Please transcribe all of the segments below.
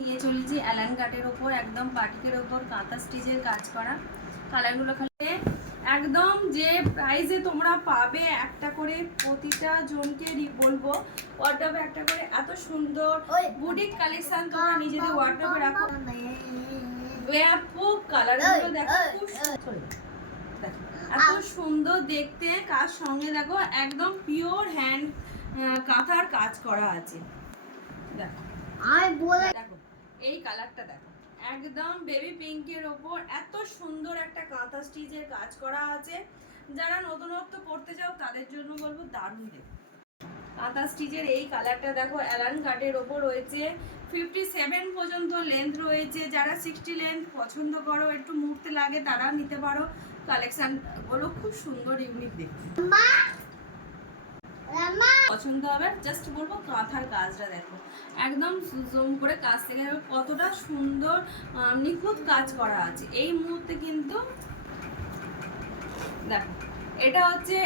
নিয়ে চলেছি অ্যালান কাটের ওপর একদম পাটিকের ওপর কাঁথা স্টিচের কাজ করা কালারগুলো খালি একদম যে প্রাইসে তোমরা পাবে একটা করে প্রতিটা জনকে বলবো ওয়ার্ডরোবে একটা করে এত সুন্দর বুটিক কালেকশন তোমরা নিজেদের ওয়ার্ডরোবে রাখো। ব্যাপক কালারগুলো দেখো খুব সুন্দর, দেখো এত সুন্দর দেখতে, কাজ সঙ্গে দেখো একদম পিওর হ্যান্ড কাঁথার কাজ করা আছে। দেখো দেখো এই কালারটা দেখো একদম বেবি পিঙ্কের ওপর এত সুন্দর একটা কাঁথা স্টিচের কাজ করা আছে। যারা নতুনত্ব করতে চাও তাদের জন্য বলবো দারুণ দেখো কাঁথা স্টিচের এই কালারটা দেখো অ্যালান কাটের ওপর রয়েছে 57 পর্যন্ত লেন্থ রয়েছে। যারা 60 লেন্থ পছন্দ করো একটু মুড়তে লাগে তারা নিতে পারো। কালেকশন গুলো খুব সুন্দর ইউনিক দেখতে পছন্দ হবে। জাস্ট বলবো কাঁথার কাজটা দেখো একদম জুম করে কাজ থেকে কতটা সুন্দর নিখুঁত কাজ করা আছে। এই মুহূর্তে কিন্তু দেখো এটা হচ্ছে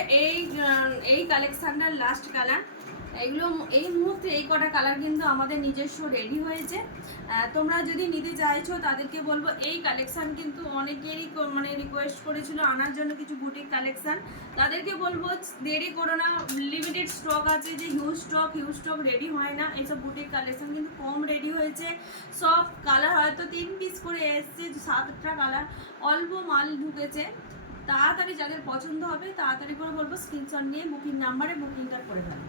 এই কালেকশনটার লাস্ট কালার। এগুলো এই মুহূর্তে এই কটা কালার কিন্তু আমাদের নিজস্ব রেডি হয়েছে। তোমরা যদি নিতে চাইছো তাদেরকে বলবো এই কালেকশন কিন্তু অনেকেরই মানে রিকোয়েস্ট করেছিল আনার জন্য কিছু বুটিক কালেকশন। তাদেরকে বলবো দেরি করো না, লিমিটেড স্টক আছে, যে হিউজ স্টক রেডি হয় না। এইসব বুটিক কালেকশন কিন্তু কম রেডি হয়েছে। সব কালার হয়তো 3 পিস করে এসছে, 7টা কালার, অল্প মাল ঢুকেছে। তাড়াতাড়ি যাদের পছন্দ হবে তাড়াতাড়ি করে বলবো স্ক্রিনশট নিয়ে বুকিং নাম্বারে বুকিংটা করে ফেলো।